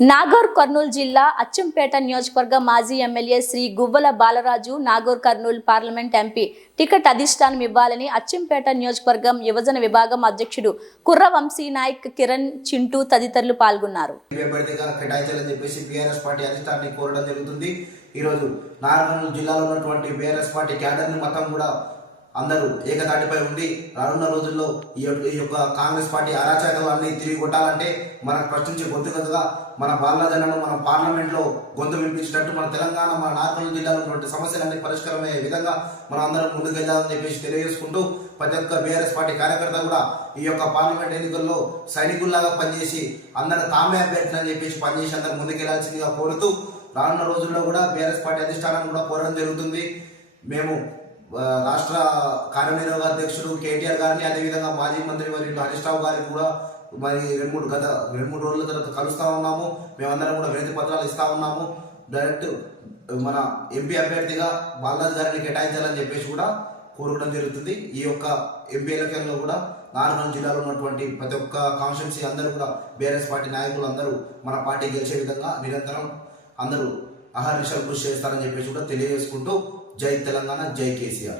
నాగర్ కర్నూలు జిల్లా అచ్చంపేట నియోజకవర్గ మాజీ MLA Shri Guvvala Balaraju Nagarkurnool parliament MP ticket అధిష్టానం ఇవ్వాలని అచ్చంపేట నియోజకవర్గం యువజన విభాగం అధ్యక్షుడు కుర్ర వంశీ నాయక్, కిరణ్, చింటూ తదితరులు పాల్గొన్నారు. అందరూ ఏకతాటిపై ఉండి రానున్న రోజుల్లో ఈ యొక్క కాంగ్రెస్ పార్టీ అరాచకాలన్నీ తిరిగి కొట్టాలంటే మనకు ప్రశ్నించే గొంతుకగా మన బాలరాజన్నను మన పార్లమెంట్లో గొంతు వినిపించినట్టు మన తెలంగాణ మన నాగర్ జిల్లాలో ఉన్నటువంటి సమస్యలన్నీ పరిష్కారమయ్యే విధంగా మనం అందరం ముందుకెళ్లాలని చెప్పేసి తెలియజేసుకుంటూ ప్రతి ఒక్క బీఆర్ఎస్ పార్టీ కార్యకర్త కూడా ఈ యొక్క పార్లమెంట్ ఎన్నికల్లో సైనికుల్లాగా పనిచేసి అందరూ తామే అభ్యర్థులని చెప్పేసి పనిచేసి అందరూ ముందుకెళ్లాల్సిందిగా కోరుతూ రానున్న రోజుల్లో కూడా బీఆర్ఎస్ పార్టీ అధిష్టానం కూడా కోరడం జరుగుతుంది. మేము రాష్ట్ర కార్యనిర్వాహక అధ్యక్షుడు కేటీఆర్ గారిని, అదేవిధంగా మాజీ మంత్రి వర్యులు హరీష్ రావు గారిని కూడా మరి రెండు మూడు రోజుల తర్వాత కలుస్తూ ఉన్నాము. మేమందరం కూడా వినతి పత్రాలు ఇస్తా ఉన్నాము. డైరెక్ట్ మన ఎంపీ అభ్యర్థిగా బాలరాజు గారిని కేటాయించాలని చెప్పేసి కూడా కోరుకోవడం జరుగుతుంది. ఈ యొక్క ఎంపీ ఎలక్షన్లో కూడా నాగర్ జిల్లాలో ఉన్నటువంటి ప్రతి ఒక్క కాన్స్టిట్యున్సీ అందరూ కూడా బీఆర్ఎస్ పార్టీ నాయకులు అందరూ మన పార్టీ గెలిచే విధంగా నిరంతరం అందరూ అహర్నిశలు కృషి చేస్తారని చెప్పేసి కూడా తెలియజేసుకుంటూ జై తెలంగాణ, జై కేసీఆర్.